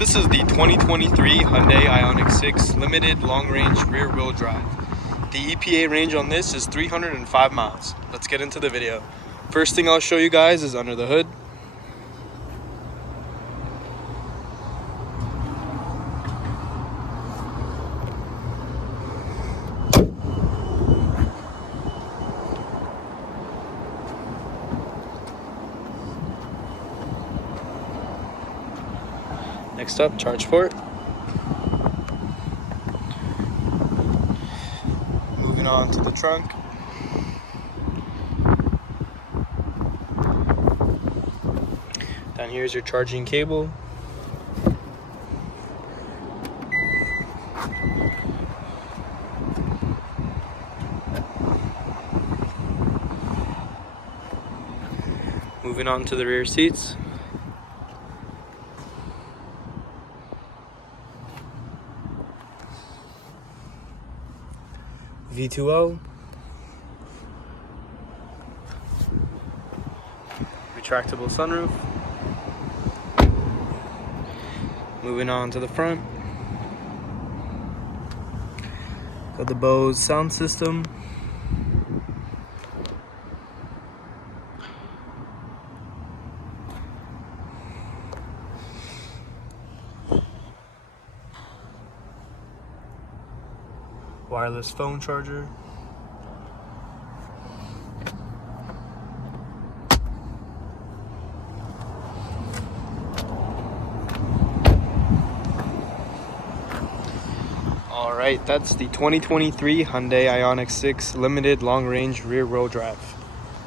This is the 2023 Hyundai IONIQ 6 limited long-range rear-wheel drive. The EPA range on this is 305 miles. Let's get into the video. First thing I'll show you guys is under the hood. Next up, charge port. Moving on to the trunk. Down here is your charging cable. Moving on to the rear seats. V2O, retractable sunroof. Moving on to the front, got the Bose sound system. Wireless phone charger. All right, that's the 2023 Hyundai IONIQ 6 limited long-range rear-wheel drive.